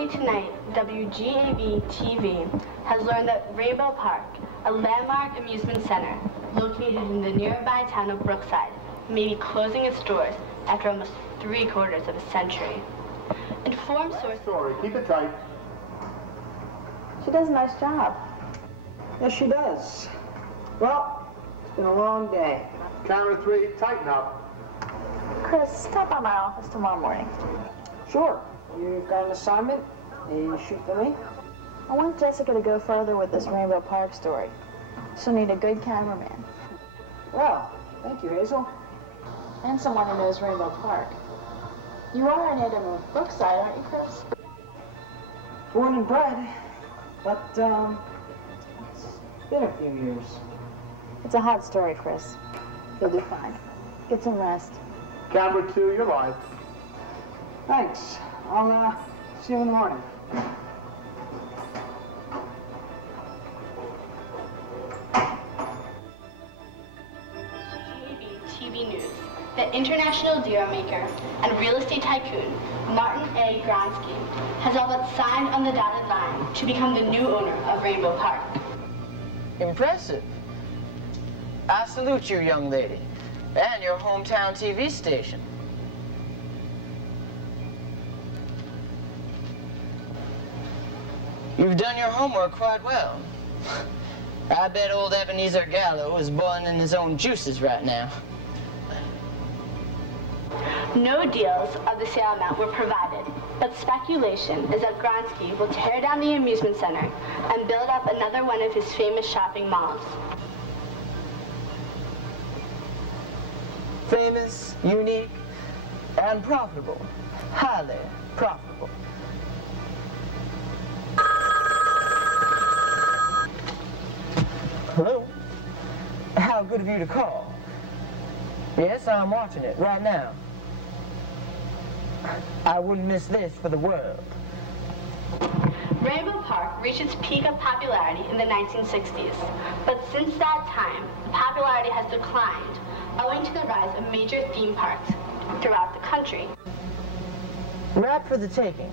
Early tonight, WGAV-TV has learned that Rainbow Park, a landmark amusement center located in the nearby town of Brookside, may be closing its doors after almost 3/4 of a century. Informed sources... Sorry, keep it tight. She does a nice job. Yes, she does. Well, it's been a long day. Camera 3, tighten up. Chris, stop by my office tomorrow morning. Sure. You've got an assignment? You shoot for me? I want Jessica to go further with this Rainbow Park story. She'll need a good cameraman. Well, thank you, Hazel. And someone who knows Rainbow Park. You are a native of Brookside, aren't you, Chris? Born and bred, but, it's been a few years. It's a hot story, Chris. You'll do fine. Get some rest. Camera 2, you're live. Thanks. I'll, see you in the morning. TV News. The international deal maker and real estate tycoon, Martin A. Gronsky, has all but signed on the dotted line to become the new owner of Rainbow Park. Impressive. I salute you, young lady, and your hometown TV station. You've done your homework quite well. I bet old Ebenezer Gallo is boiling in his own juices right now. No deals of the sale amount were provided, but speculation is that Gronsky will tear down the amusement center and build up another one of his famous shopping malls. Famous, unique, and profitable. Highly profitable. Hello? How good of you to call. Yes, I'm watching it right now. I wouldn't miss this for the world. Rainbow Park reached its peak of popularity in the 1960s, but since that time, the popularity has declined owing to the rise of major theme parks throughout the country. Right for the taking.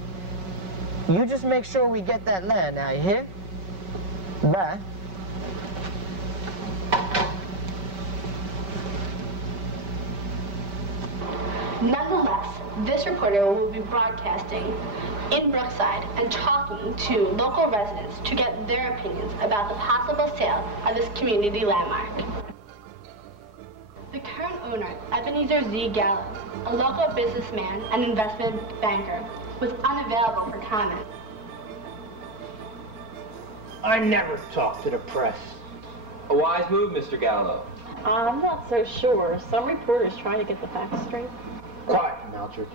You just make sure we get that land now, you hear? Bye. Nonetheless, this reporter will be broadcasting in Brookside and talking to local residents to get their opinions about the possible sale of this community landmark. The current owner, Ebenezer Z. Gallo, a local businessman and investment banker, was unavailable for comment. I never talk to the press. A wise move, Mr. Gallo. I'm not so sure. Some reporters trying to get the facts straight. Quiet, Mildred.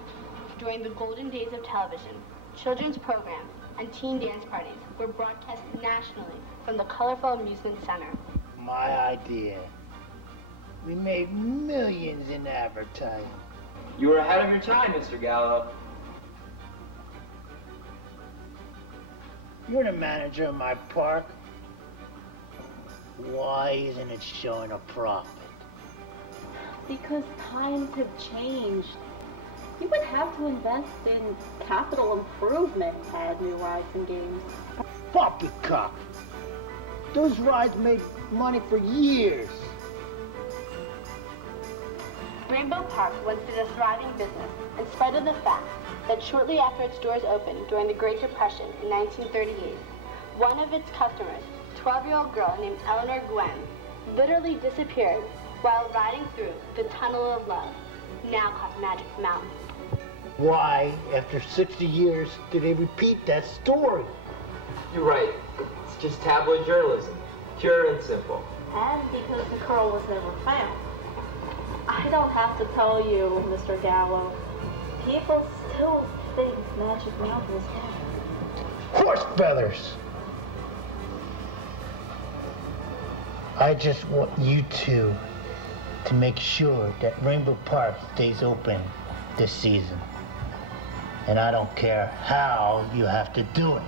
During the golden days of television, children's programs and teen dance parties were broadcast nationally from the colorful amusement center. My idea. We made millions in advertising. You were ahead of your time, Mr. Gallo. You're the manager of my park. Why isn't it showing a profit? Because times have changed. You would have to invest in capital improvement to add new rides and games. Poppycock! Those rides made money for years. Rainbow Park once did a thriving business in spite of the fact that shortly after its doors opened during the Great Depression in 1938, one of its customers, a 12-year-old girl named Eleanor Gwen, literally disappeared while riding through the Tunnel of Love, now called Magic Mountain. Why, after 60 years, did they repeat that story? You're right. It's just tabloid journalism. Pure and simple. And because the girl was never found. I don't have to tell you, Mr. Gallo, people still think Magic Mountain is dead. Horse feathers! I just want you two to make sure that Rainbow Park stays open this season. And I don't care how you have to do it.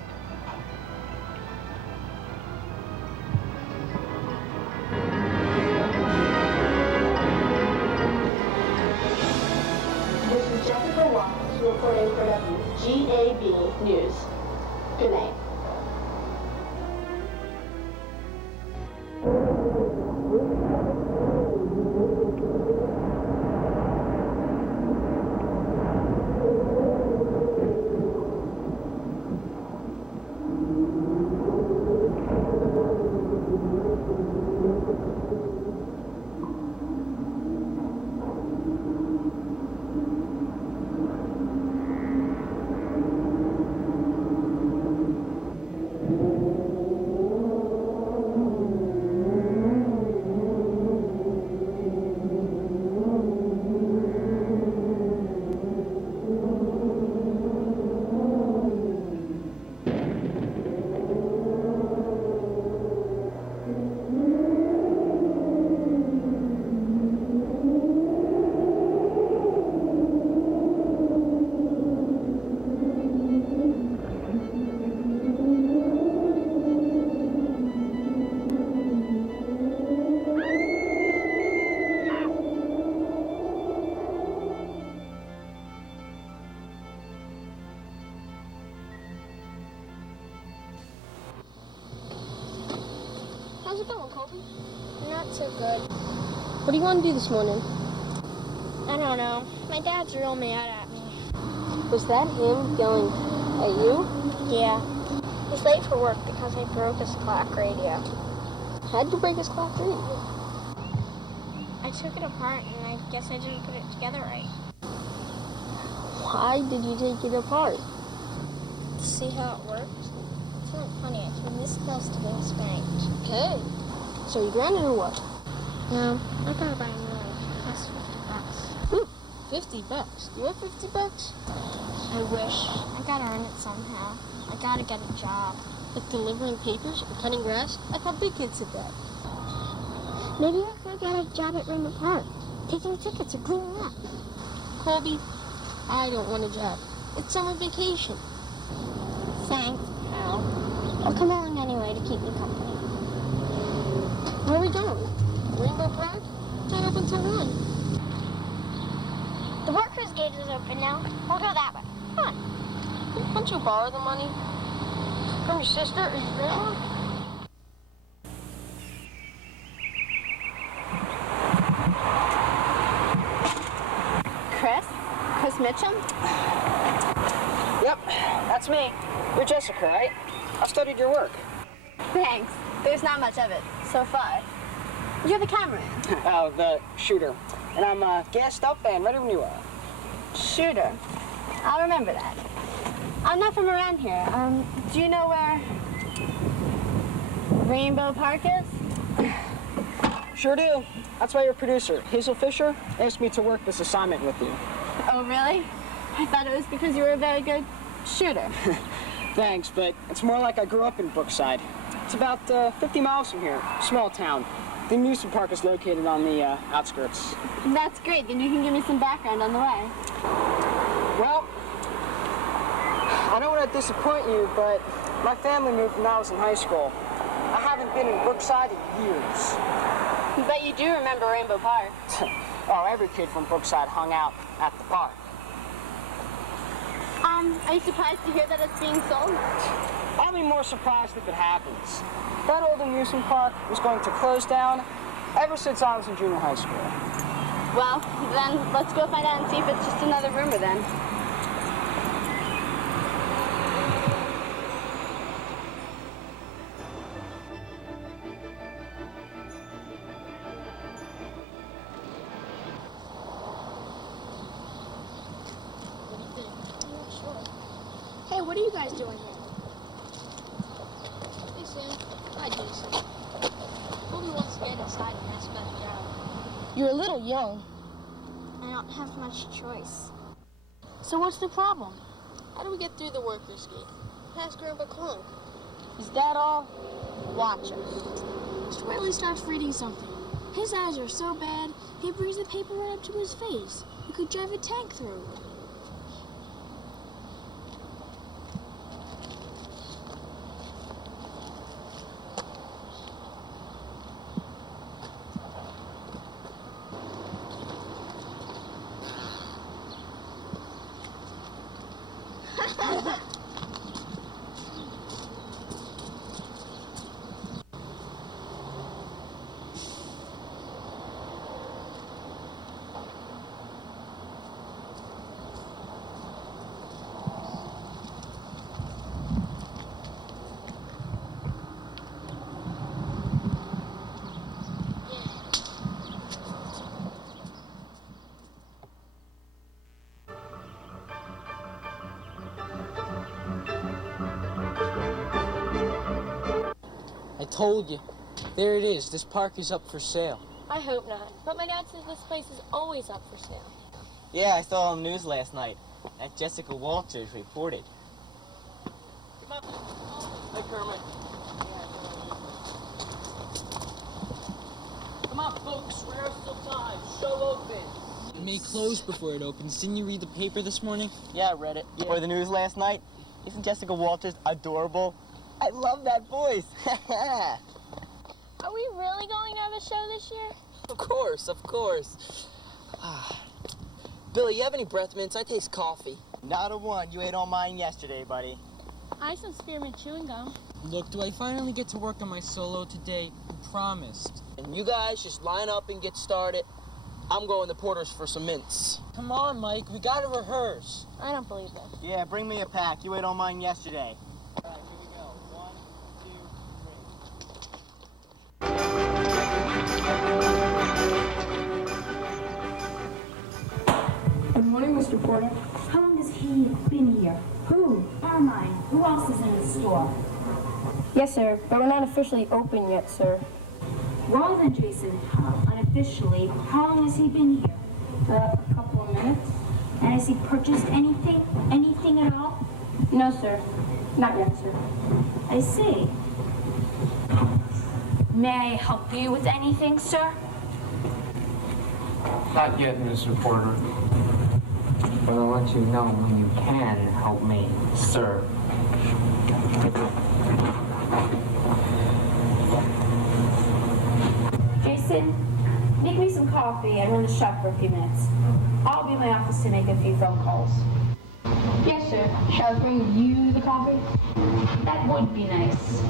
This is Jessica Wallace reporting for WGAB News. How's it going, Colby? Not so good. What do you want to do this morning? I don't know. My dad's real mad at me. Was that him yelling at you? Yeah. He's late for work because I broke his clock radio. How'd you break his clock radio? I took it apart and I guess I didn't put it together right. Why did you take it apart? To see how it works. It's not funny. I came this close to being spanked. Okay. So you grounded or what? No, I gotta buy a new one. That's $50. Ooh, $50. You have $50? I wish. I gotta earn it somehow. I gotta get a job. Like delivering papers or cutting grass? I thought big kids did that. Maybe I could get a job at Raymond Park. Taking tickets or cleaning up. Colby, I don't want a job. It's summer vacation. Thanks, pal. I'll come along anyway to keep me company. Where are we going? Rainbow Park? It's not open till 1. The workers' gate is open now. We'll go that way. Come on. Won't you borrow the money? From your sister or your grandma? Chris Mitchum? Yep, that's me. You're Jessica, right? I've studied your work. Thanks. There's not much of it so far. You're the cameraman. Oh, the shooter. And I'm gassed up and ready when you are. Shooter. I'll remember that. I'm not from around here. Do you know where Rainbow Park is? Sure do. That's why your producer, Hazel Fisher, asked me to work this assignment with you. Oh, really? I thought it was because you were a very good shooter. Thanks, but it's more like I grew up in Brookside. It's about 50 miles from here, small town. The amusement park is located on the outskirts. That's great. Then you can give me some background on the way. Well, I don't want to disappoint you, but my family moved when I was in high school. I haven't been in Brookside in years. But you do remember Rainbow Park. Oh, every kid from Brookside hung out at the park. Are you surprised to hear that it's being sold? I'll be more surprised if it happens. That old amusement park was going to close down ever since I was in junior high school. Well, then let's go find out and see if it's just another rumor then. Hey, what are you guys doing here? Hey, Sam. Hi, Jason. Colby wants to get inside and ask about the job. You're a little young. I don't have much choice. So what's the problem? How do we get through the workers' gate? Past Grandpa Clunk. Is that all? Watch us. Mr. Whitley starts reading something. His eyes are so bad, he brings the paper right up to his face. You could drive a tank through it. I told you. There it is. This park is up for sale. I hope not. But my dad says this place is always up for sale. Yeah, I saw on the news last night that Jessica Walters reported. Hey, Kermit. Come on, folks. We're still time. Show open. It may close before it opens. Didn't you read the paper this morning? Yeah, I read it. Yeah. Or the news last night. Isn't Jessica Walters adorable? I love that voice. Are we really going to have a show this year? Of course, of course. Billy, you have any breath mints? I taste coffee. Not a one. You ate all mine yesterday, buddy. I have some spearmint chewing gum. Look, do I finally get to work on my solo today? I promised. And you guys just line up and get started. I'm going to Porter's for some mints. Come on, Mike. We gotta rehearse. I don't believe this. Yeah, bring me a pack. You ate all mine yesterday. All right, here we go. 1, 2, 3. Good morning, Mr. Porter. How long has he been here? Who? Carmine. Who else is in the store? Yes, sir, but we're not officially open yet, sir. Well then, Jason, unofficially, how long has he been here? A couple of minutes. And has he purchased anything? Anything at all? No, sir. Not yet, sir. I see. May I help you with anything, sir? Not yet, Mr. Porter. But I'll let you know when you can help me, sir. Jason, make me some coffee and run the shop for a few minutes. I'll be in my office to make a few phone calls. Yes, sir. Shall I bring you the coffee? That would be nice.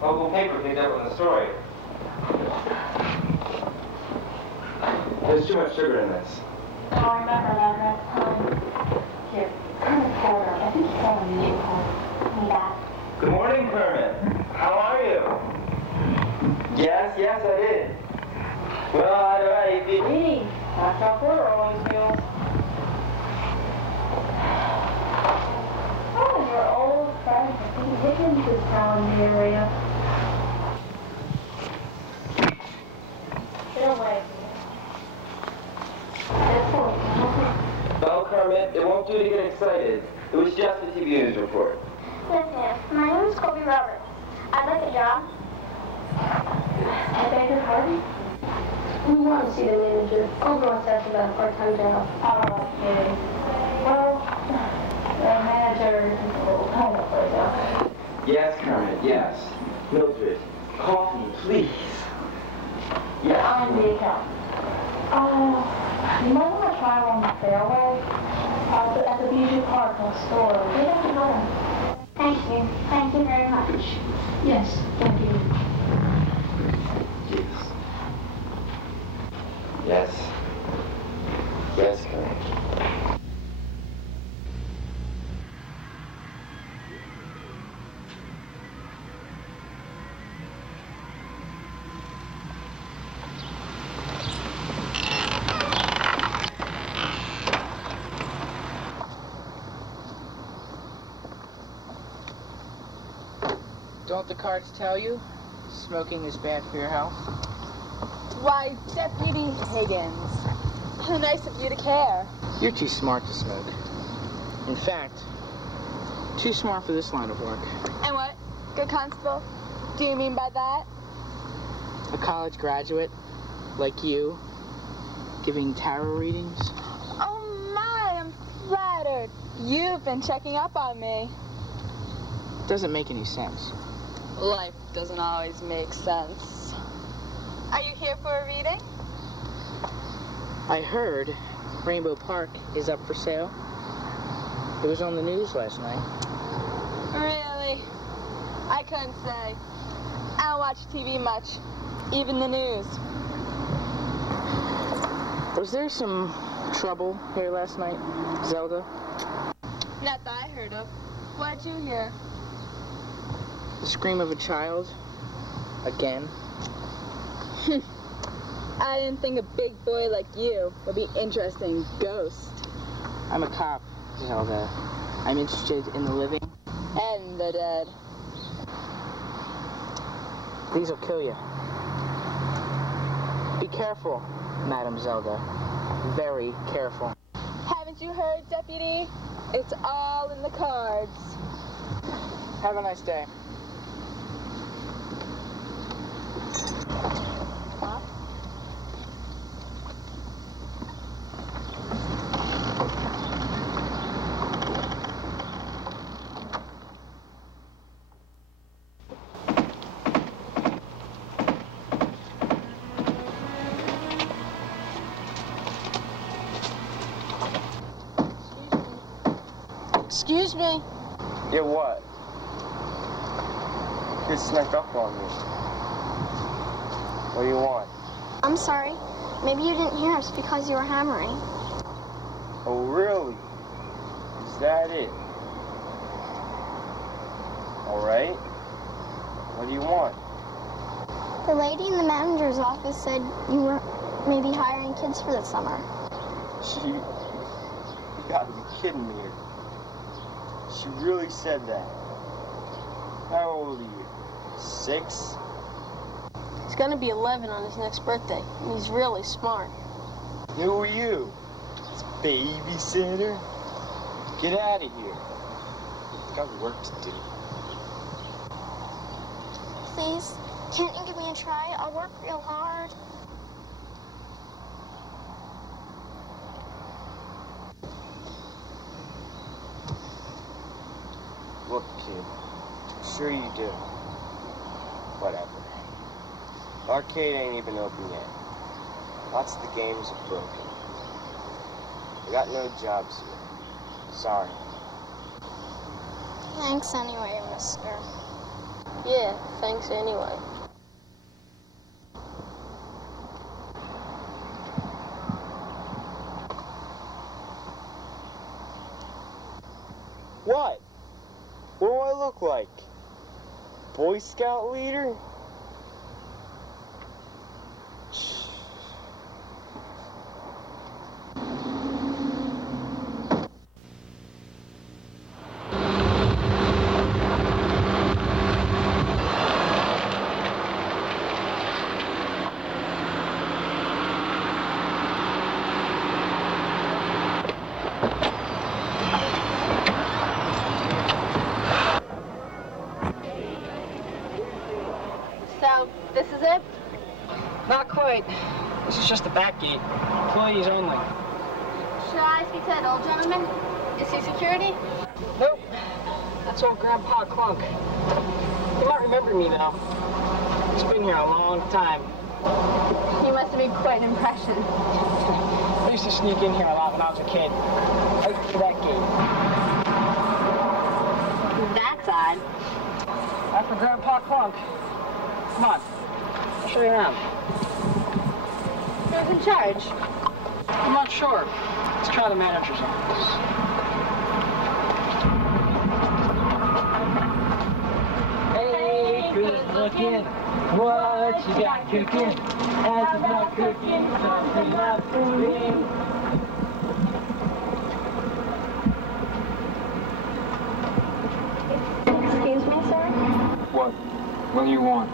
Local paper picked up on the story. There's too much sugar in this. Oh, I remember that time. Here, Kermit Porter. I think he's telling me you called me that. Good morning, Kermit. How are you? Yes, I did. Well, I did. Hey, that's how Porter always feels. Oh, your old friend, Pete Higgins, is now in the area. Get away. Well, Kermit, it won't do to get excited. It was just a TV news report. Yes, ma'am. My name is Colby Roberts. I'd like a job. I beg your pardon? We want to see the manager. Colby wants to ask about a part-time job. Oh, okay. Well, the manager is a little tight up right now. Yes, Kermit, yes. Mildred, coffee, please. Yes. I'm the account. You might want to try on the fairway. At the Bijou Park next door. They have to go. Thank you. Thank you very much. Yes, thank you. Yes. Yes, Kermit. Don't the cards tell you? Smoking is bad for your health. Why, Deputy Higgins, how nice of you to care. You're too smart to smoke. In fact, too smart for this line of work. And what? Good constable? Do you mean by that? A college graduate, like you, giving tarot readings? Oh my, I'm flattered. You've been checking up on me. Doesn't make any sense. Life doesn't always make sense. Are you here for a reading? I heard Rainbow Park is up for sale. It was on the news last night. Really? I couldn't say. I don't watch TV much, even the news. Was there some trouble here last night, Zelda? Not that I heard of. What'd you hear? The scream of a child? Again? I didn't think a big boy like you would be interested in ghosts. I'm a cop, Zelda. I'm interested in the living. And the dead. These will kill you. Be careful, Madam Zelda. Very careful. Haven't you heard, Deputy? It's all in the cards. Have a nice day. Excuse me. Yeah, what? You snuck up on me. What do you want? I'm sorry. Maybe you didn't hear us because you were hammering. Oh, really? Is that it? All right. What do you want? The lady in the manager's office said you were maybe hiring kids for the summer. You gotta be kidding me. She really said that. How old are you? 6? He's gonna be 11 on his next birthday, and he's really smart. Who are you? This babysitter? Get out of here. Got work to do. Please, can't you give me a try? I'll work real hard. Look, kid. Sure you do. Whatever. Arcade ain't even open yet. Lots of the games are broken. I got no jobs here. Sorry. Thanks anyway, mister. Yeah, thanks anyway. What? What do I look like? Boy Scout leader? So, this is it? Not quite. This is just the back gate. Employees only. Should I speak to that old gentleman? Is he security? Nope. That's old Grandpa Clunk. You might remember me, though. He's been here a long time. He must have made quite an impression. I used to sneak in here a lot when I was a kid. Right through that gate. That's odd. After Grandpa Clunk. Come on. I'll show you around. Who's in charge? I'm not sure. Let's try the manager's office. Hey, good looking. What you got cooking? As I'm not cooking, something not cooking. Excuse me, sir? What? What do you want?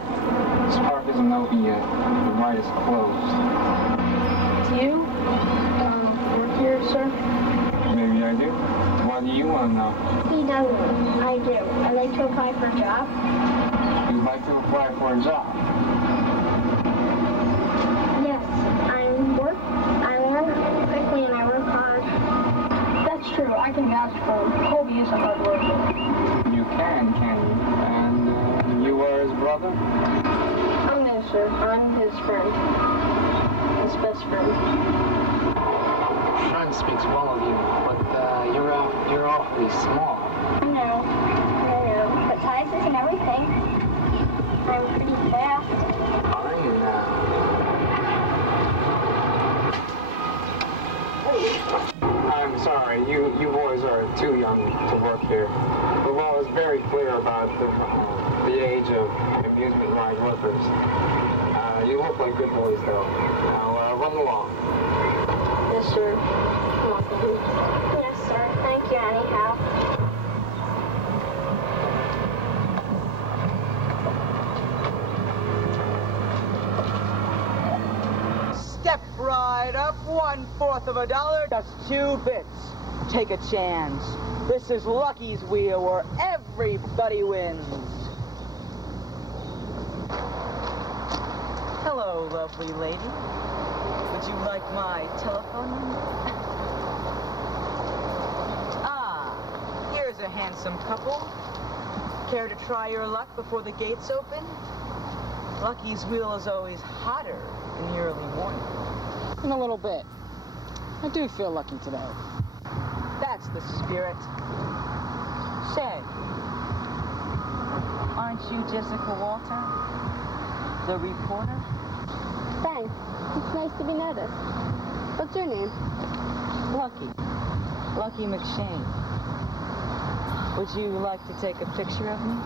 This park isn't open yet. The ride is closed. Do you work here, sir? Maybe I do. Why do you want to know? He doesn't. I do. I'd like to apply for a job. You'd like to apply for a job? Yes, I learn quickly and I work hard. That's true. I can vouch for him. Colby is a hard worker. You can you? And you are his brother? I'm no, sir. I'm his friend. His best friend. Friend speaks well of you, but you're awfully small. I know. But size isn't everything. I'm pretty fast. Are you now? park here. The law is very clear about the age of amusement ride workers. You look like good boys, though. Now, run along. Yes, sir. Yes, sir. Thank you, anyhow. Step right up, 1/4 of a dollar, that's 2 bits. Take a chance. This is Lucky's Wheel, where everybody wins. Hello, lovely lady. Would you like my telephone number? Ah, here's a handsome couple. Care to try your luck before the gates open? Lucky's Wheel is always hotter in the early morning. In a little bit. I do feel lucky today. That's the spirit. Say, aren't you Jessica Walter, the reporter? Thanks. It's nice to be noticed. What's your name? Lucky. Lucky McShane. Would you like to take a picture of me?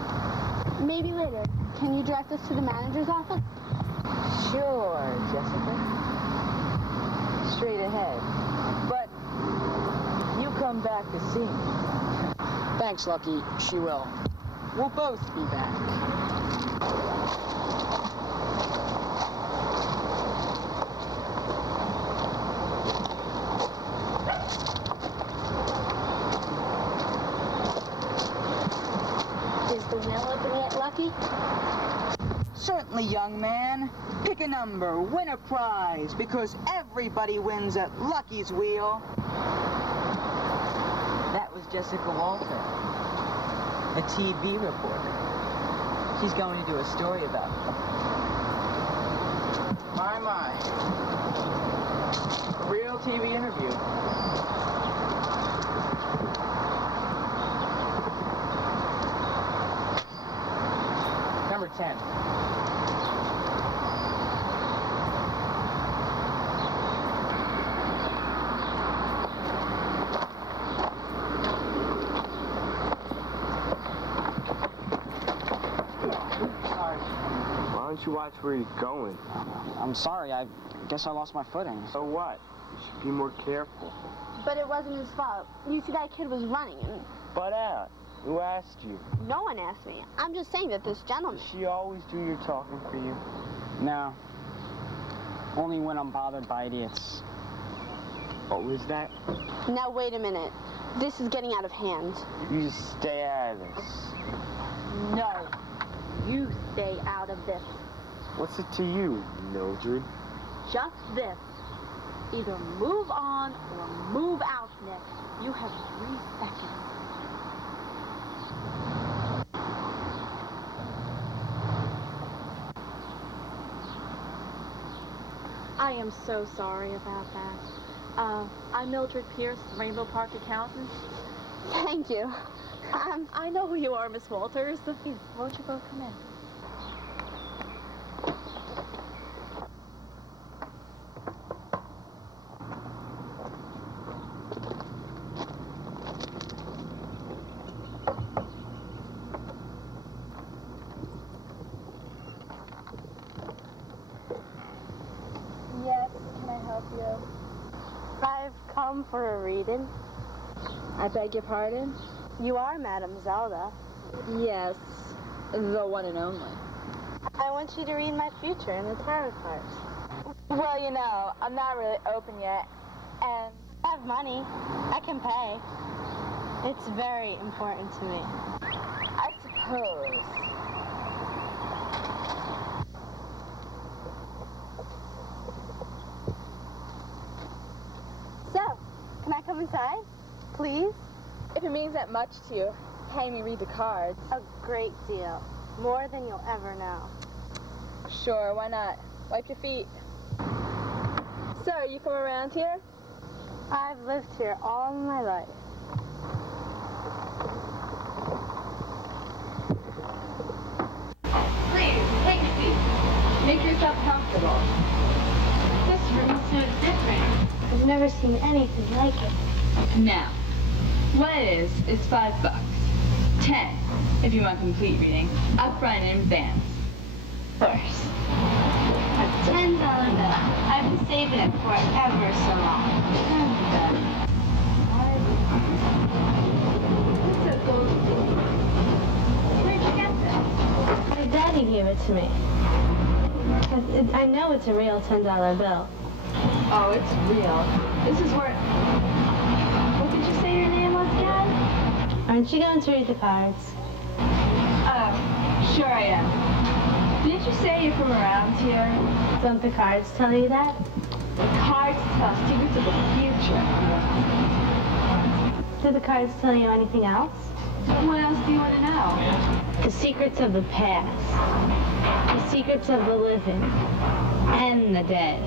Maybe later. Can you direct us to the manager's office? Sure, Jessica. Straight ahead. But you come back to see me. Thanks, Lucky. She will. We'll both be back. Is the wheel open yet, Lucky? Certainly, young man. Pick a number, win a prize, because everybody wins at Lucky's Wheel. That was Jessica Walter, a TV reporter. She's going to do a story about me. My. A real TV interview. Number 10. Why don't you watch where you're going? I'm sorry, I guess I lost my footing. So what? You should be more careful. But it wasn't his fault. You see, that kid was running and... Butt out. Who asked you? No one asked me. I'm just saying that this gentleman... Does she always do your talking for you? No. Only when I'm bothered by idiots. What was that? Now, wait a minute. This is getting out of hand. You just stay out of this. No. You stay out of this. What's it to you, Mildred? Just this. Either move on or move out, Nick. You have 3 seconds. I am so sorry about that. I'm Mildred Pierce, Rainbow Park accountant. Thank you. I know who you are, Miss Walters. Please, won't you both come in? Yes, can I help you? I've come for a reading. I beg your pardon? You are Madame Zelda. Yes, the one and only. I want you to read my future in the tarot cards. Well, you know, I'm not really open yet, and I have money. I can pay. It's very important to me. I suppose. So, can I come inside? Please? If it means that much to you, pay me read the cards. A great deal. More than you'll ever know. Sure, why not? Wipe your feet. So, you from around here? I've lived here all my life. Please, take a seat. Make yourself comfortable. This room is so different. I've never seen anything like it. Now, What it is, it's $5. 10 if you want complete reading, upfront and in advance. First. A $10 bill. I've been saving it for ever so long. What's a gold thing? Where'd you get this? My daddy gave it to me. I know it's a real $10 bill. Oh, it's real. This is where... What did you say your name was, Dad? Aren't you going to read the cards? Sure I am. Didn't you say you're from around here? Don't the cards tell you that? The cards tell secrets of the future. Do the cards tell you anything else? What else do you want to know? The secrets of the past. The secrets of the living. And the dead.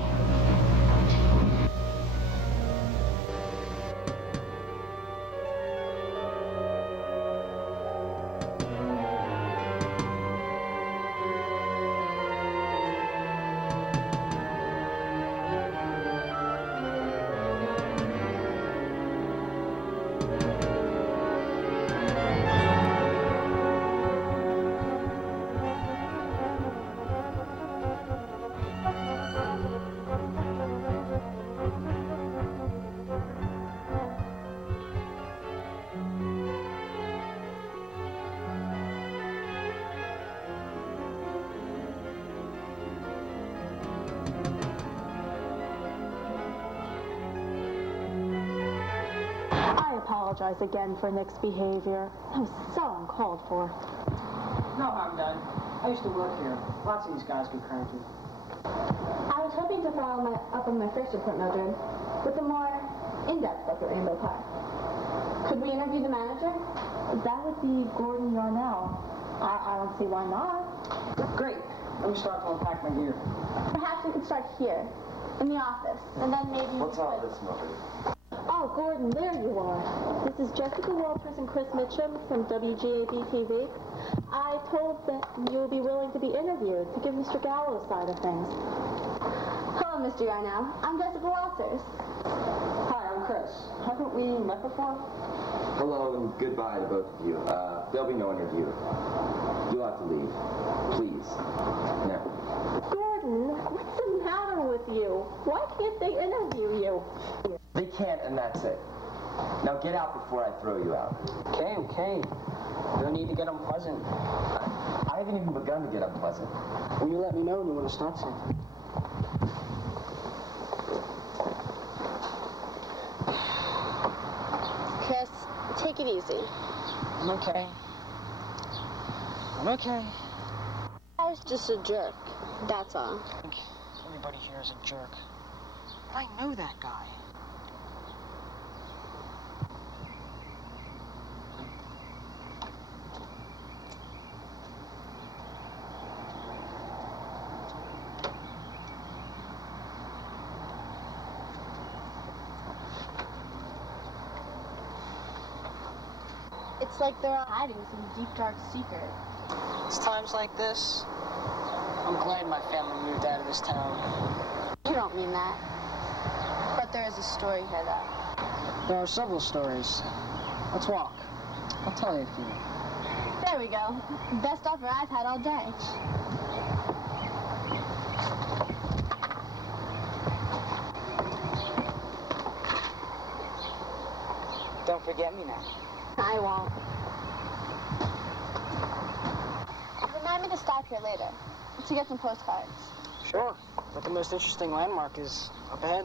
I apologize again for Nick's behavior. That was so uncalled for. No harm done. I used to work here. Lots of these guys get cranky. I was hoping to follow up on my first report, Mildred, with a more in-depth look at Rainbow Park. Could we interview the manager? That would be Gordon Yarnell. I don't see why not. Great. Let me start to unpack my gear. Perhaps we could start here, in the office, and then maybe... What's all this, Mildred? Oh, Gordon, there you are. This is Jessica Walters and Chris Mitchum from WGAB-TV. I told that you would be willing to be interviewed to give Mr. Gallo's side of things. Hello, Mr. Yarnell. I'm Jessica Walters. Hi, I'm Chris. Haven't we met before? Hello and goodbye to both of you. There'll be no interview. You'll have to leave. Please. Now. Gordon, what's the matter with you? Why can't they interview you? They can't, and that's it. Now get out before I throw you out. Okay. No need to get unpleasant. I haven't even begun to get unpleasant. Will you let me know when you want to start something? Chris, take it easy. I'm okay. I was just a jerk. That's all. I think everybody here is a jerk. But I know that guy. It's like they're hiding some deep, dark secret. It's times like this, I'm glad my family moved out of this town. You don't mean that. But there is a story here, though. There are several stories. Let's walk. I'll tell you a few. There we go. Best offer I've had all day. Don't forget me now. I won't. Remind me to stop here later to get some postcards. Sure. But the most interesting landmark is up ahead.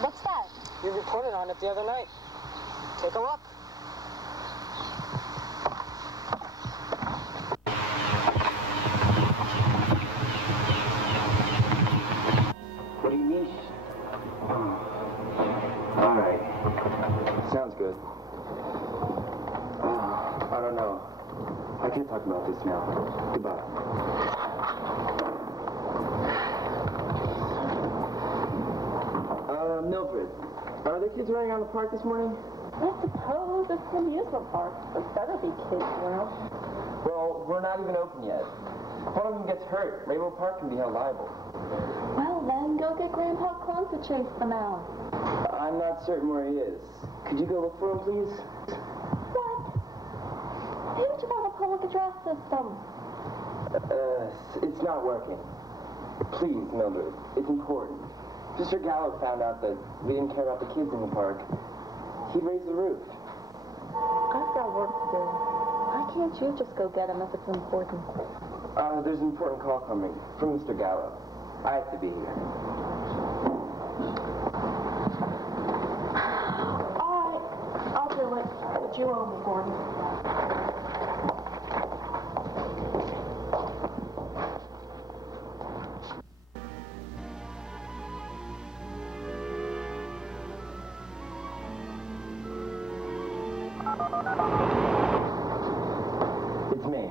What's that? You reported on it the other night. Take a look. What do you need? All right. Sounds good. I don't know. I can't talk about this now. Goodbye. Mildred, are there kids running around the park this morning? I suppose it's an amusement park. There better be kids around. Well, we're not even open yet. If one of them gets hurt, Rainbow Park can be held liable. Well, then go get Grandpa Clunk to chase them out. I'm not certain where he is. Could you go look for him, please? What? Who took on the public address system? It's not working. Please, Mildred, it's important. Mr. Gallo found out that we didn't care about the kids in the park. He raised the roof. I've got work to do. Why can't you just go get him if it's important? There's an important call coming from Mr. Gallo. I have to be here. All right, I'll do it. But you owe me, Gordon. It's me.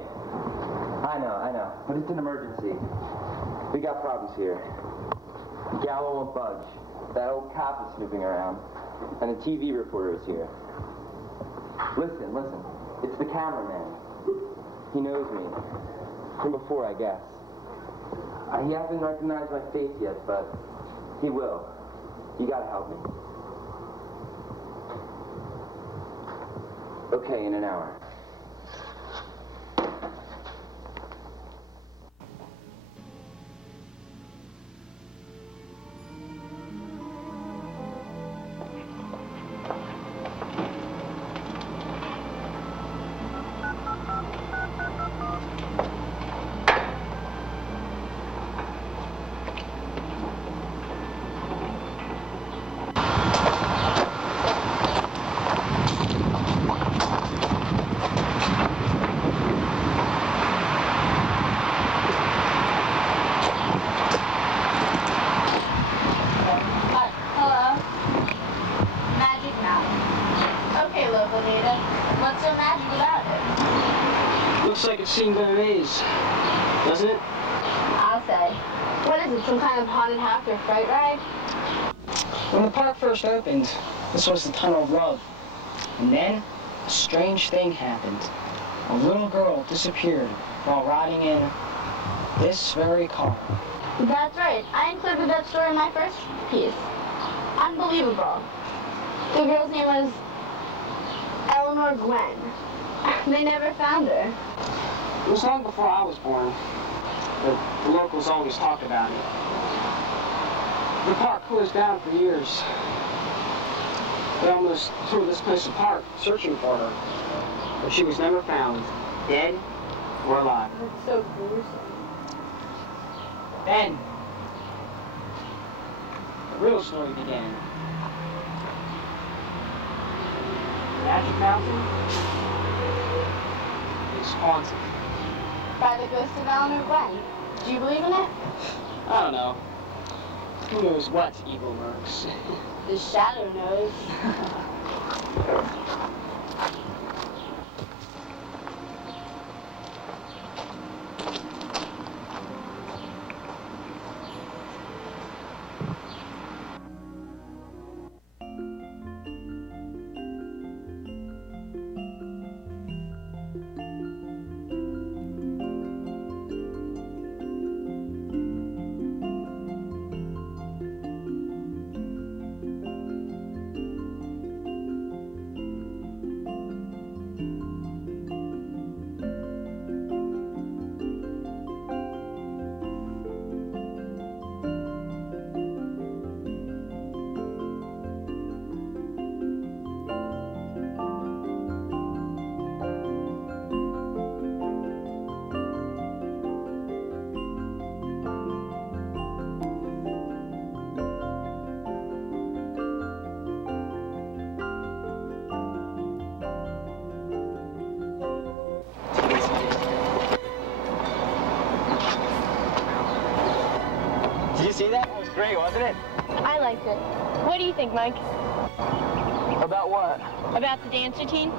I know, but it's an emergency. We got problems here. Gallo won't budge. That old cop is snooping around, and the TV reporter is here. Listen. It's the cameraman. He knows me. From before, I guess. He hasn't recognized my face yet, but he will. You gotta help me. Okay, in an hour. Looks like it's seen by maze, doesn't it? I'll say. What is it, some kind of haunted house or fright ride? When the park first opened, this was the Tunnel of Love. And then, a strange thing happened. A little girl disappeared while riding in this very car. That's right. I included that story in my first piece. Unbelievable. The girl's name was Eleanor Gwen. They never found her. It was long before I was born, but the locals always talked about it. The park closed down for years. They almost tore this place apart, searching for her. But she was never found, dead or alive. That's so gruesome. Then, the real story began. Magic Mountain is haunted. By the ghost of Eleanor Gwen. Do you believe in it? I don't know. Who knows what evil lurks? The shadow knows. Did you see that? It was great, wasn't it? I liked it. What do you think, Mike? About what? About the dance routine?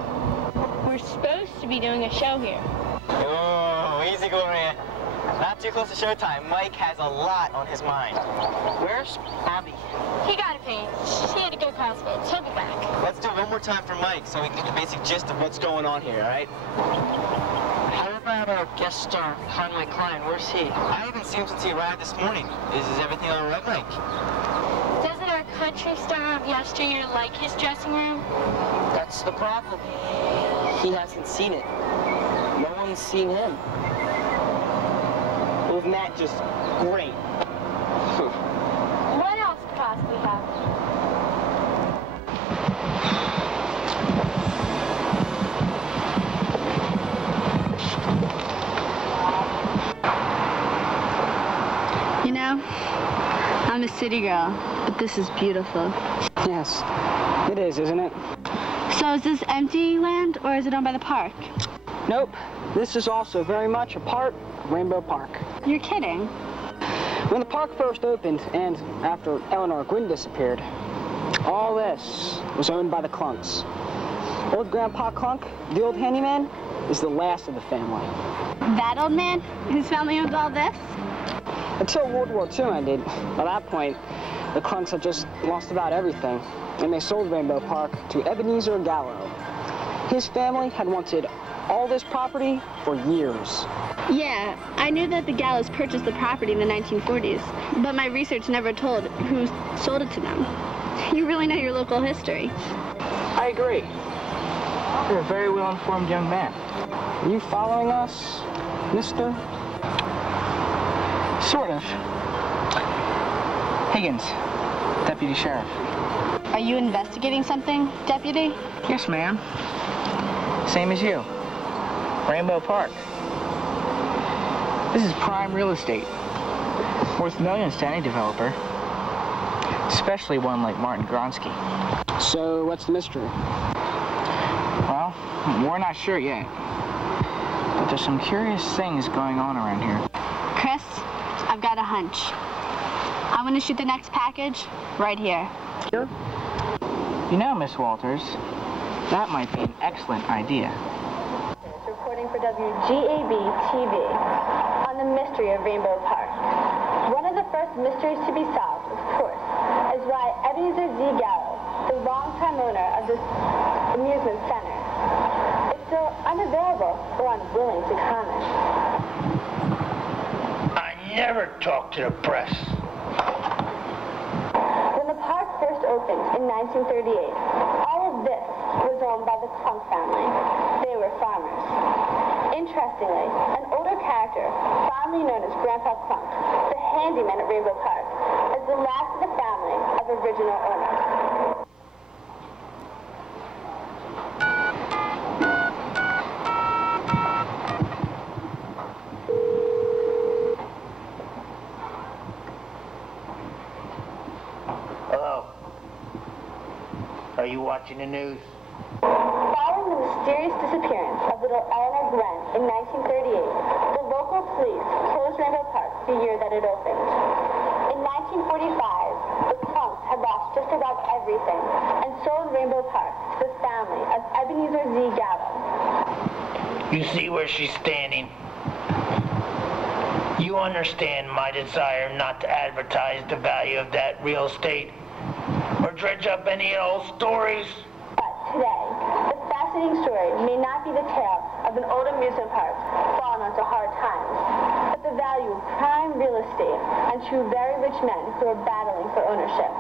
We're supposed to be doing a show here. Oh, easy, Gloria. Not too close to showtime. Mike has a lot on his mind. Where's Bobby? He got a pain. He had to go cosplays. He'll be back. Let's do it one more time for Mike so we can get the basic gist of what's going on here, all right? How about our guest star, Conway Klein? Where's he? I haven't seen him since he arrived this morning. Is everything all right, Mike? Doesn't our country star have suggesting you like his dressing room? That's the problem. He hasn't seen it. No one's seen him. Wasn't that just great? What else could possibly happen? You know, I'm a city girl, but this is beautiful. Yes, it is, isn't it? So is this empty land, or is it owned by the park? Nope. This is also very much a part of Rainbow Park. You're kidding. When the park first opened, and after Eleanor Gwynn disappeared, all this was owned by the Clunks. Old Grandpa Clunk, the old handyman, is the last of the family. That old man? Whose family owns all this? Until World War II ended. By that point, the Clunks had just lost about everything, and they sold Rainbow Park to Ebenezer Gallo. His family had wanted all this property for years. Yeah, I knew that the Gallos purchased the property in the 1940s, but my research never told who sold it to them. You really know your local history. I agree. You're a very well-informed young man. Are you following us, mister? Sort of. Higgins, Deputy Sheriff. Are you investigating something, Deputy? Yes, ma'am. Same as you. Rainbow Park. This is prime real estate. Worth millions to any developer. Especially one like Martin Gronsky. So, what's the mystery? Well, we're not sure yet. But there's some curious things going on around here. Chris, I've got a hunch. I want to shoot the next package right here. Sure. You know, Miss Walters, that might be an excellent idea. Reporting for WGAB-TV on the mystery of Rainbow Park. One of the first mysteries to be solved, of course, is why Ebenezer Z. Gallo, the longtime owner of this amusement center, is still unavailable or unwilling to comment. I never talk to the press. When the park first opened in 1938, all of this was owned by the Clunk family. They were farmers. Interestingly, an older character, fondly known as Grandpa Clunk, the handyman at Rainbow Park, is the last of the family of original owners. Hello. Are you watching the news? Following the mysterious disappearance of little Eleanor Glenn in 1938, the local police closed Rainbow Park the year that it opened. In 1945, the Clunks had lost just about everything and sold Rainbow Park to the family of Ebenezer Z. Gallo. You see where she's standing? You understand my desire not to advertise the value of that real estate or dredge up any old stories. But today, the fascinating story may not be the tale of an old amusement park fallen onto hard times, but the value of prime real estate and two very rich men who are battling for ownership.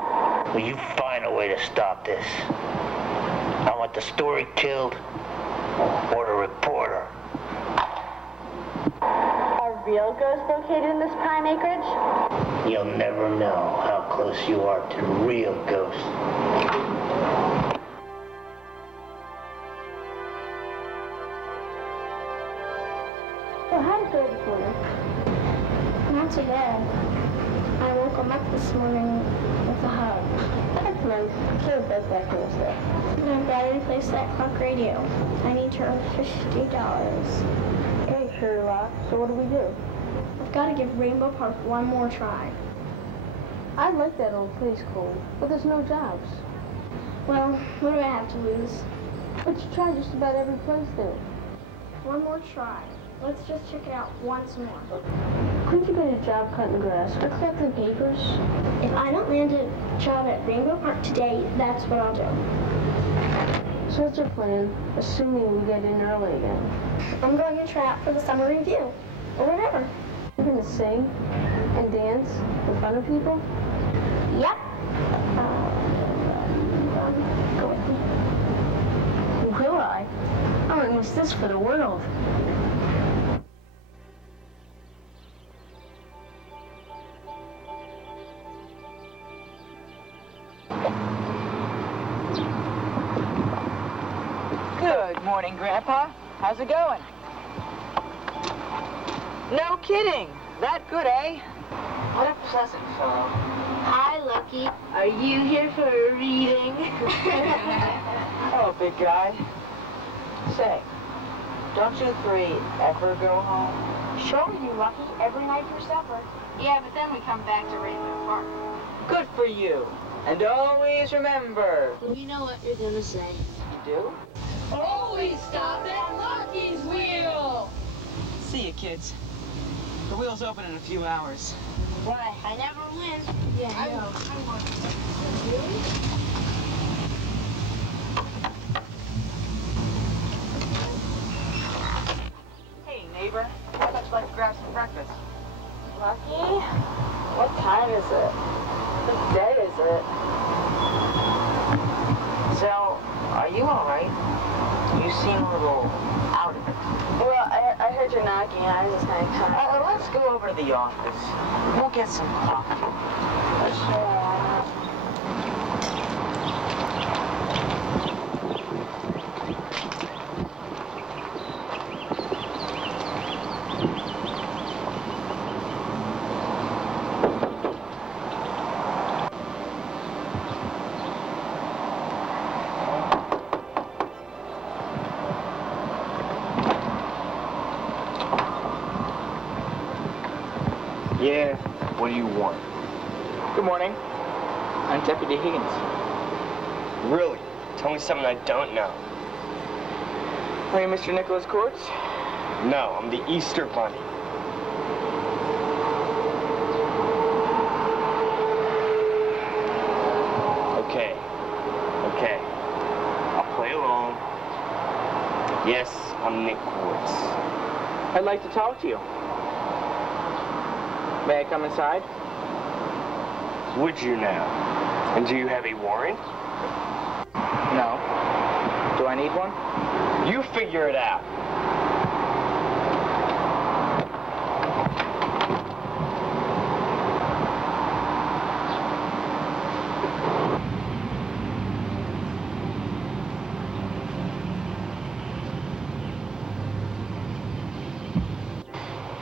Will you find a way to stop this? I want the story killed or the reporter. Are real ghosts located in this prime acreage? You'll never know how close you are to real ghosts. So how did it go this morning? Not too bad. I woke him up this morning with a hug. That's nice. Caleb does that kind of stuff. And I've got to replace that clock radio. I need to earn $50. Okay, Sherlock. So what do we do? I've got to give Rainbow Park one more try. I like that old place, Cole, but there's no jobs. Well, what do I have to lose? But you try just about every place there. One more try. Let's just check it out once more. Couldn't you get a job cutting grass or collecting papers? If I don't land a job at Rainbow Park today, that's what I'll do. So what's your plan, assuming we get in early again? I'm going to try out for the summer review, or whatever. You're going to sing and dance in front of people? Yep. morning, Grandpa. How's it going? No kidding. That good, eh? What a pleasant fellow. Hi, Lucky. Are you here for a reading? Oh, big guy. Say, don't you three ever go home? Sure we do, Lucky. Every night for supper. Yeah, but then we come back to Rainbow Park. Good for you. And always remember. We know what you're gonna say. You do? Always stop at Lucky's wheel! See you, kids. The wheel's open in a few hours. Why? I never win. Yeah, I know. Hey, neighbor. I'd much like to grab some breakfast. Lucky? What time is it? What day is it? So, are you all right? You seem a little out of it. Well, I heard you knocking. I was just kind of Let's go over to the office. We'll get some coffee. Sure. Yeah, what do you want? Good morning. I'm Deputy Higgins. Really? Tell me something I don't know. Are you Mr. Nicholas Courts? No, I'm the Easter Bunny. Okay. I'll play along. Yes, I'm Nick Courts. I'd like to talk to you. May I come inside? Would you now? And do you have a warrant? No. Do I need one? You figure it out.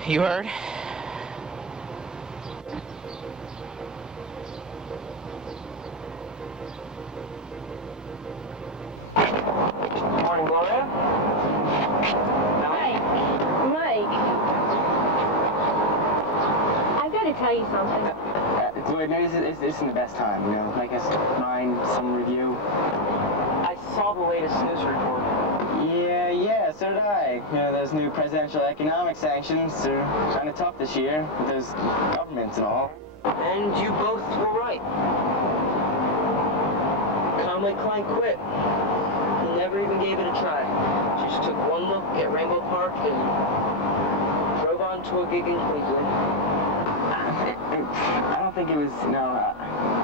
You heard? Morning, Gloria. Mike. I've got to tell you something. Wait, maybe this isn't the best time, you know? I guess mine, some review. I saw the latest news report. Yeah, so did I. You know, those new presidential economic sanctions are kind of tough this year with those governments and all. And you both were right. Conway Klein quit. He never even gave it a try. Just took one look at Rainbow Park and drove on to a gig in Cleveland. I don't think it was, you know,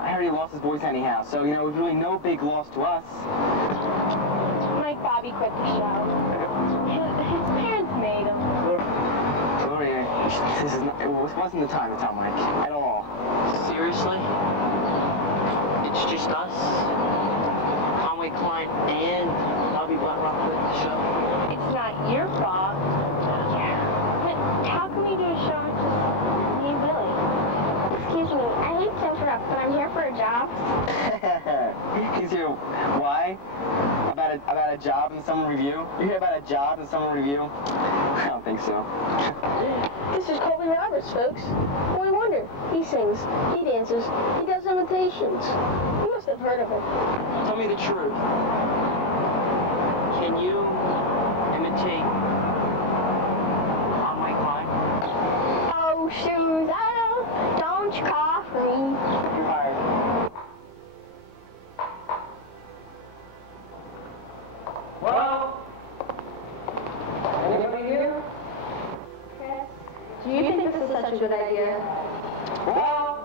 I heard he lost his voice anyhow, so, you know, it was really no big loss to us. Mike Bobby quit the show. His parents made him. Gloria, this wasn't the time to tell Mike, at all. Seriously? It's just us? Conway Klein and Bobby Blackrock quit the show? It's not your fault. But how can we do a show with just me and Billy? Excuse me, I hate to interrupt, but I'm here for a job. He's here, why? About a job in summer review? You hear about a job in summer review? I don't think so. This is Colby Roberts, folks. No wonder. He sings, he dances, he does imitations. You must have heard of him. Tell me the truth. Can you imitate Conway Klein? Oh, shoes, don't you cough for me. You're hired. Well, anybody here? Do you think this is such a good idea? Well,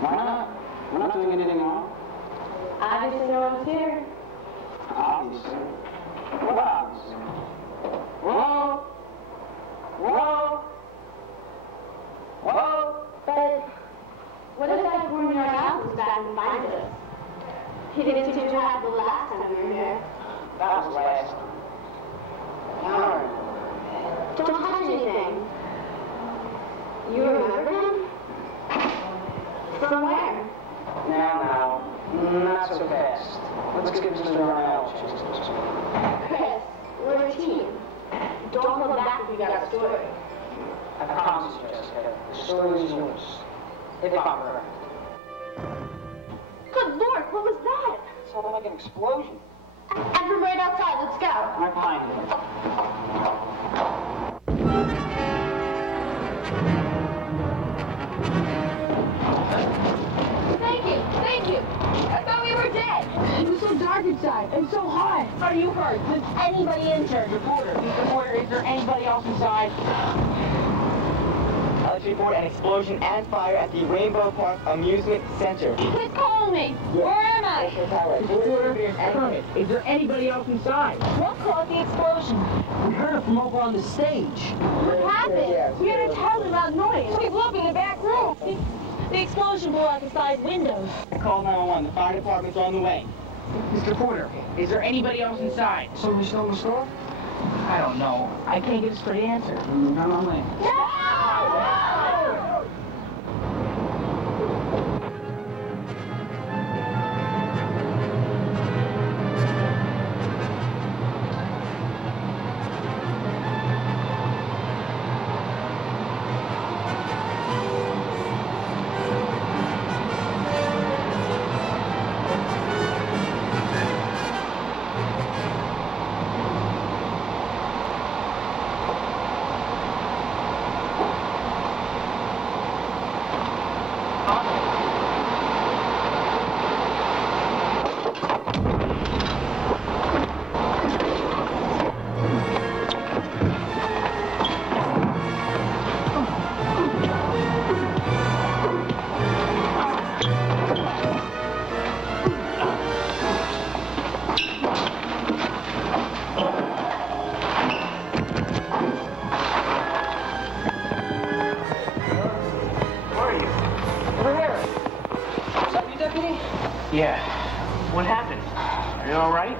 why not? We're not doing anything wrong. Obviously no one's here. Obviously. What obviously? Whoa! Whoa! Whoa! But what if that boy in your house is back and finds us? He didn't seem to have the last time we were here. That was last. Don't touch anything. You remember him? From where? Now, not so fast. Let's give Mr. Darnell a chance. Chris, we're a team. Don't hold back if you got a story. I promise you, Jessica, the story is yours. If I'm correct. Good Lord, what was that? It sounded like an explosion. And from right outside, let's go. Right behind you. Thank you. I thought we were dead. It was so dark inside and so hot. Are you hurt? Is anybody injured? Reporter, is there anybody else inside? I'd like to report an explosion and fire at the Rainbow Park Amusement Center. Please call me. Where am I? Is there anybody else inside? What caused the explosion? We heard it from over on the stage. What happened? We heard a terribly loud noise. We blew up in the back room. The explosion blew out the side windows. Call 911. The fire department's on the way. Mr. Porter, is there anybody else inside? Somebody still in the store? I don't know. I can't get a straight answer. Come on, Lane. Yeah. What happened? Are you all right?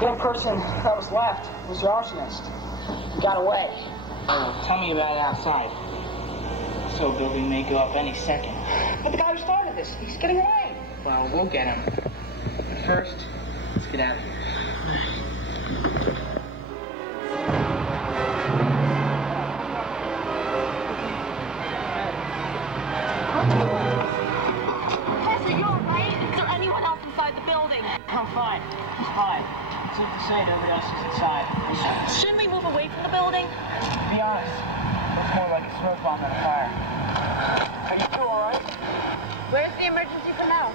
The person that was left was the arsonist. He got away. Tell me about it outside. So building may go up any second. But the guy who started this, he's getting away. Well, we'll get him. But first, let's get out of here. I'm fine. It's fine. It's safe to say nobody else is inside. Shouldn't we move away from the building? To be honest, looks more like a smoke bomb than a fire. Are you two all right? Where's the emergency for now?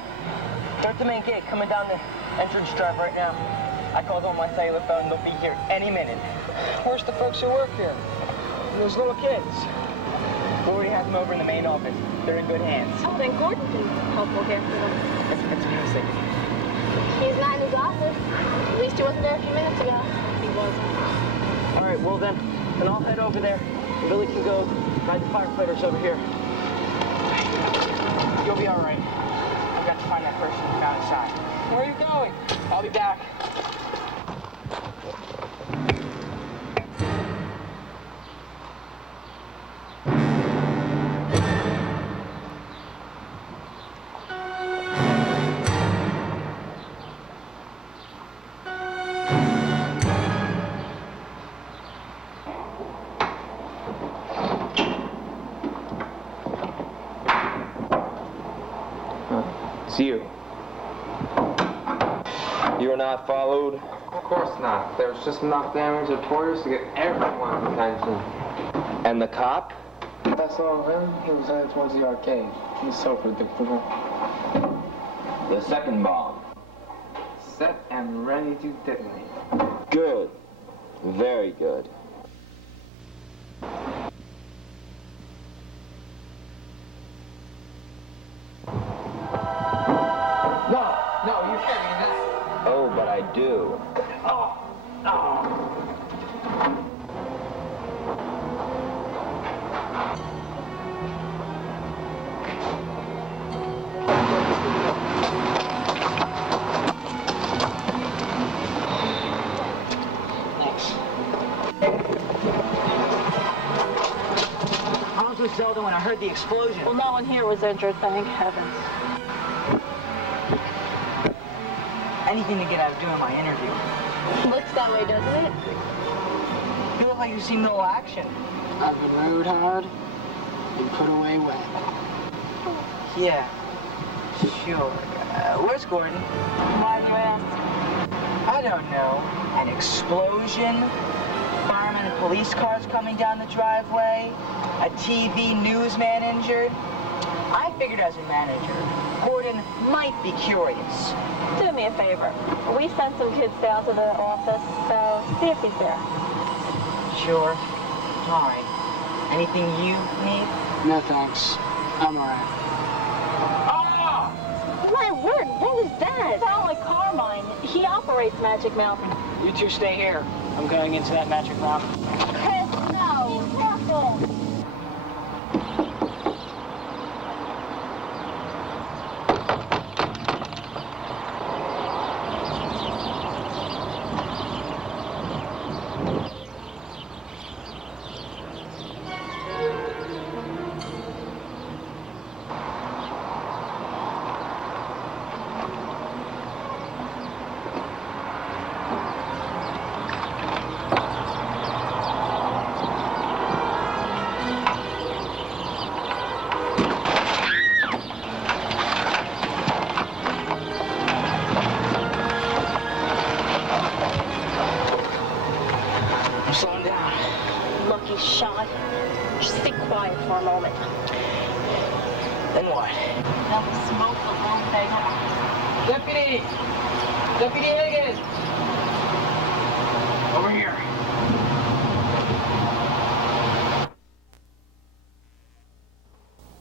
They're at the main gate, coming down the entrance drive right now. I called on my cellular phone, they'll be here any minute. Where's the folks who work here? Those little kids. We already have them over in the main office. They're in good hands. Oh, then Gordon can help look after them. That's music. He's not in his office. At least he wasn't there a few minutes ago. He wasn't. All right, well then I'll head over there. Billy can go guide the firefighters over here. You'll be all right. I've got to find that person who found inside. Where are you going? I'll be back. It's you. You were not followed? Of course not. There was just enough damage reporters to get everyone's attention. And the cop? I saw him. He was headed towards the arcade. He's so predictable. The second bomb. Set and ready to detonate. Good. Very good. No, you can't mean that. Oh, but I do. window when I heard the explosion. Well, no one here was injured, thank heavens. Anything to get out of doing my interview. Looks that way, doesn't it? You look like you've seen no action. I've been rode hard and put away wet. Yeah, sure. Where's Gordon? Why do you ask? I don't know. An explosion? Firemen and police cars coming down the driveway? A TV newsman injured? I figured as a manager, Gordon might be curious. Do me a favor. We sent some kids down to the office, so see if he's there. Sure. All right. Anything you need? No thanks. I'm alright. My word, what was that? It sounded like Carmine. He operates Magic Mountain. You two stay here. I'm going into that Magic Mountain. Chris, no. Be careful. Shot. Just stay quiet for a moment. Then what? Now we smoke the whole thing. Deputy! Deputy Higgins! Over here.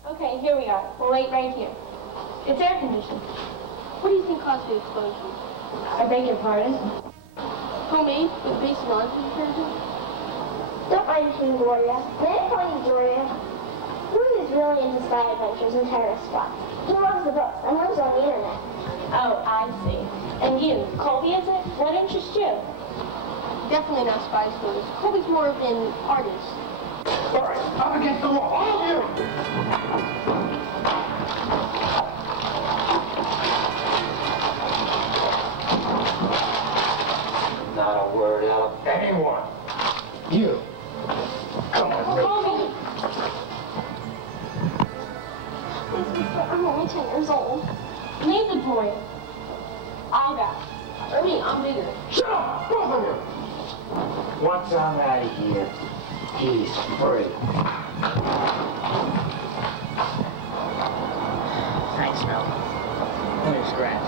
Okay, here we are. We'll wait right here. It's air conditioned. What do you think caused the explosion? I beg your pardon? Homemade with base laundry detergent? Don't mind him, Gloria. May I call you Gloria? Ruth is really into spy adventures and terrorist spots. He loves the books and lives on the internet. Oh, I see. And you, Colby, is it? What interests you? Definitely not spy stories. Colby's more of an artist. All right, up against the wall, all of you! Not a word out of Anyone. You. Come on, Rick. Colby! Please, mister, I'm only 10 years old. Leave the toy. I'll go. For me, I'm bigger. Shut up, both of you! Once I'm out of here, he's free. Thanks, Mel. Let me scratch.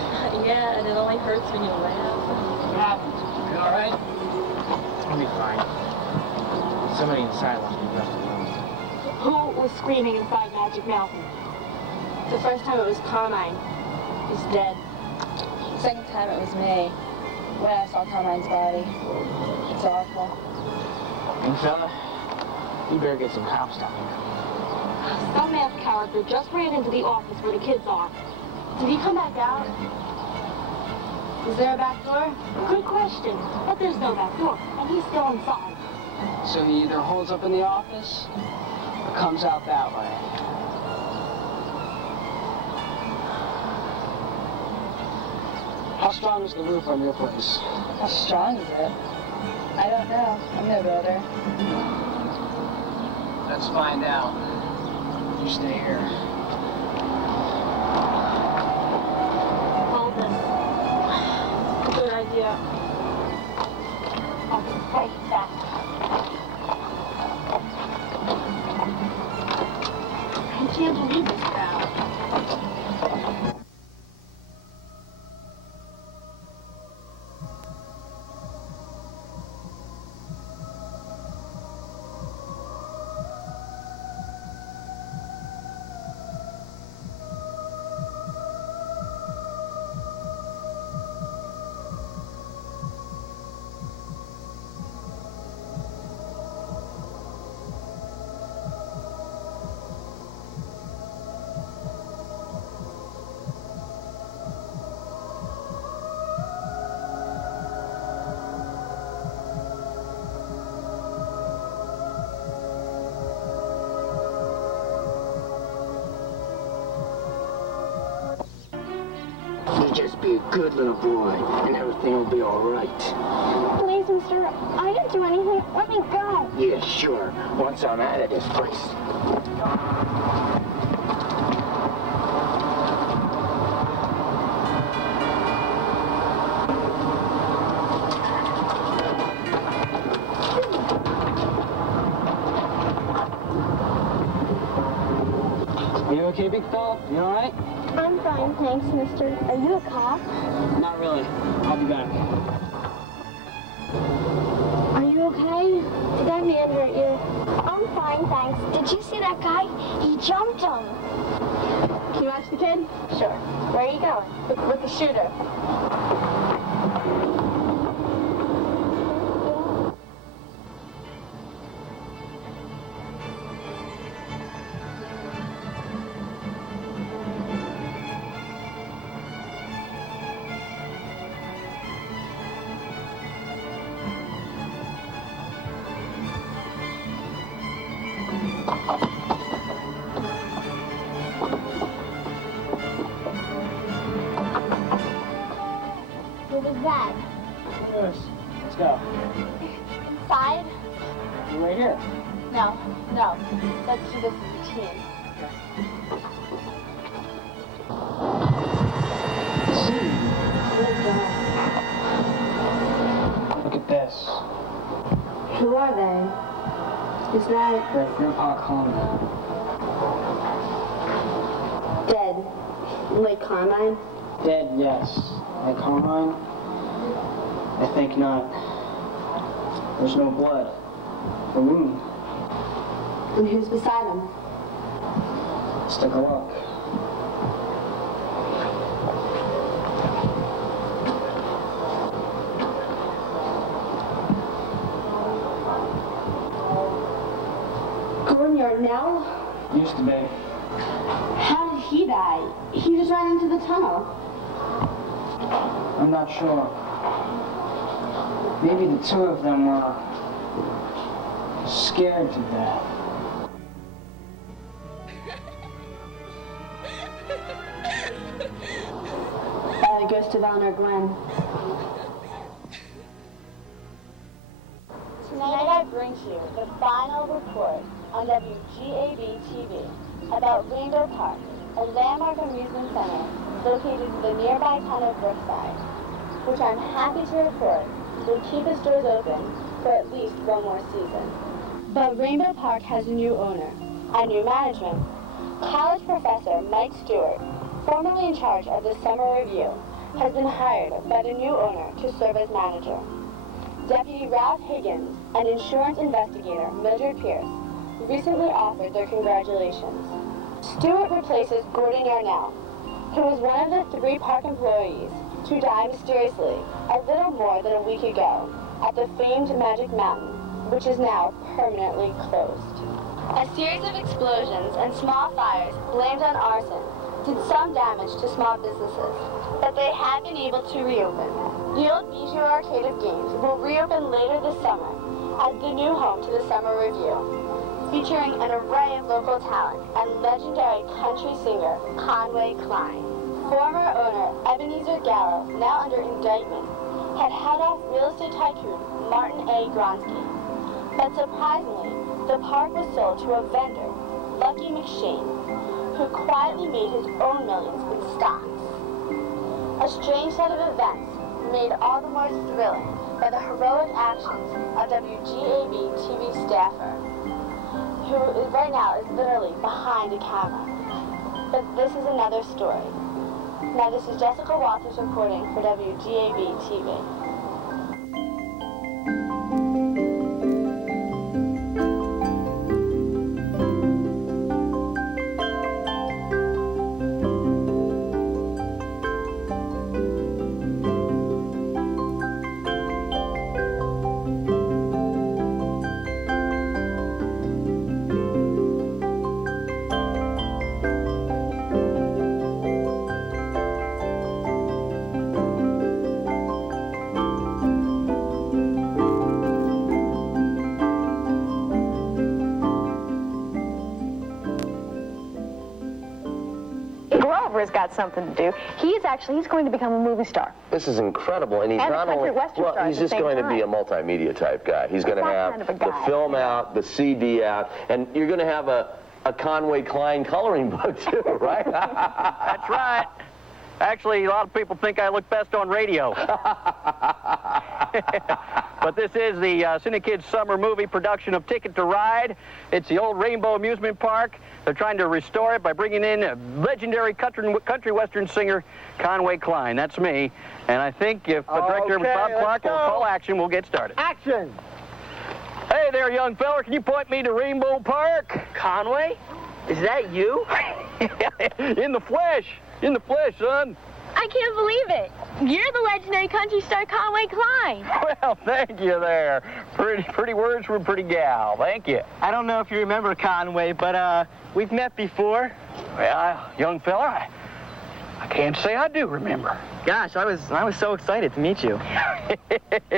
Yeah, and it only hurts when you laugh. What happened? You alright? I'll be fine. Somebody inside wants me left alone. Who was screaming inside Magic Mountain? The first time it was Carmine. He's dead. Second time it was me. When I saw Carmine's body. It's awful. Young fella, you better get some cops down here. Some masked character just ran into the office where the kids are. Did he come back out? Is there a back door? Good question. But there's no back door, and he's still inside. So he either holds up in the office or comes out that way. How strong is the roof on your place? How strong is it? I don't know. I'm no builder. Let's find out. You stay here. Hold this. Good idea. I'll be right back. I can't believe this crowd. You just be a good little boy, and everything will be all right. Please, mister, I didn't do anything. Let me go. Yeah, sure. Once I'm out of this place. Are you okay, big fella? You alright? I'm fine, thanks, mister. Are you a cop? Not really. I'll be back. Are you okay? Did that man hurt you? I'm fine, thanks. Did you see that guy? He jumped him. Can you watch the kid? Sure. Where are you going? With the shooter. Who was that? Yes. Let's go. Inside? You're right here. No. Let's do this as a team. Look at this. Who are they? Is that Great Grandpa Carmine. dead? Like Carmine? Dead, yes. Like Carmine? I think not. There's no blood. A wound. And who's beside him? Let's take a look. Gordon Yardnell? Used to be. How did he die? He just ran into the tunnel. I'm not sure. Maybe the two of them were scared to death. It goes to Eleanor Glenn. Tonight I bring to you the final report on WGAB-TV about Rainbow Park, a landmark amusement center located in the nearby town of Brookside, which I'm happy to report will keep its doors open for at least one more season. But Rainbow Park has a new owner, and new management. College professor Mike Stewart, formerly in charge of the summer review, has been hired by the new owner to serve as manager. Deputy Ralph Higgins and insurance investigator Mildred Pierce recently offered their congratulations. Stewart replaces Gordon Yarnell, who was one of the 3 park employees to die mysteriously a little more than a week ago at the famed Magic Mountain, which is now permanently closed. A series of explosions and small fires blamed on arson did some damage to small businesses, but they have been able to reopen. The old Bijou Arcade of Games will reopen later this summer as the new home to the Summer Review, featuring an array of local talent and legendary country singer Conway Klein. Former owner Ebenezer Gallo, now under indictment, had head off real estate tycoon Martin A. Gronsky. But surprisingly, the park was sold to a vendor, Lucky McShane, who quietly made his own millions in stocks. A strange set of events made all the more thrilling by the heroic actions of WGAB TV staffer, who right now is literally behind a camera. But this is another story. Now this is Jessica Walters reporting for WGAB TV. has got something to do. He's going to become a movie star. This is incredible, and he's And not a country only western star he's at the just same going to be a time. multimedia type guy. He's going to that have kind of a the guy. film out, the CD out, and you're going to have a Conway Klein coloring book too, right? That's right. Actually, a lot of people think I look best on radio. But this is the Cinekyd summer movie production of Ticket to Ride. It's the old Rainbow Amusement Park. They're trying to restore it by bringing in a legendary country western singer, Conway Klein. That's me. And I think if Director Bob Clark will call action, we'll get started. Action! Hey there, young fella. Can you point me to Rainbow Park? Conway? Is that you? In the flesh. In the flesh, son. I can't believe it. You're the legendary country star Conway Klein. Well, thank you there. Pretty words from a pretty gal. Thank you. I don't know if you remember Conway, but we've met before. Well, young fella, I can't say I do remember. Gosh, I was so excited to meet you.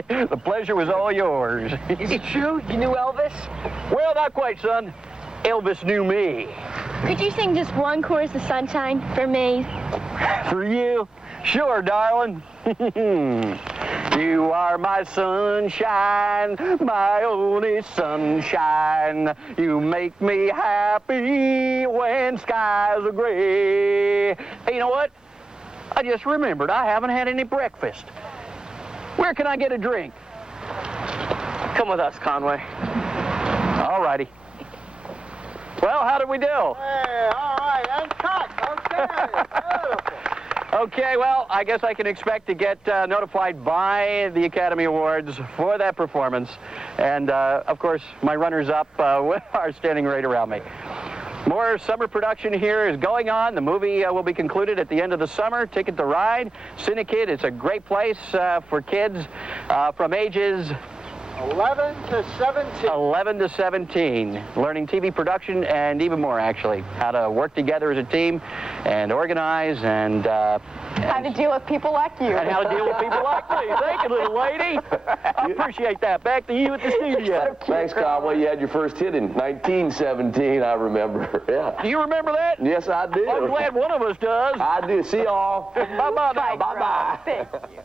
The pleasure was all yours. Is it true? You knew Elvis? Well, not quite, son. Elvis knew me. Could you sing just one chorus of Sunshine for me? For you? Sure, darling. You are my sunshine, my only sunshine. You make me happy when skies are gray. Hey, you know what? I just remembered I haven't had any breakfast. Where can I get a drink? Come with us, Conway. All righty. Well, how did we do? Hey, all right, and cut. Okay, beautiful. Okay, well, I guess I can expect to get notified by the Academy Awards for that performance. And, of course, my runners-up are standing right around me. More summer production here is going on. The movie will be concluded at the end of the summer. Ticket to Ride, Cinekyd. It's a great place for kids from ages 11 to 17. 11 to 17, learning TV production and even more, actually, how to work together as a team and organize and How to deal with people like you. and how to deal with people like me. Thank you, little lady. I appreciate that. Back to you at the studio. Thanks, Conway. You had your first hit in 1917, I remember. Yeah. Do you remember that? Yes, I do. I'm glad one of us does. I do. See y'all. Bye-bye now. Bye-bye. Thank you.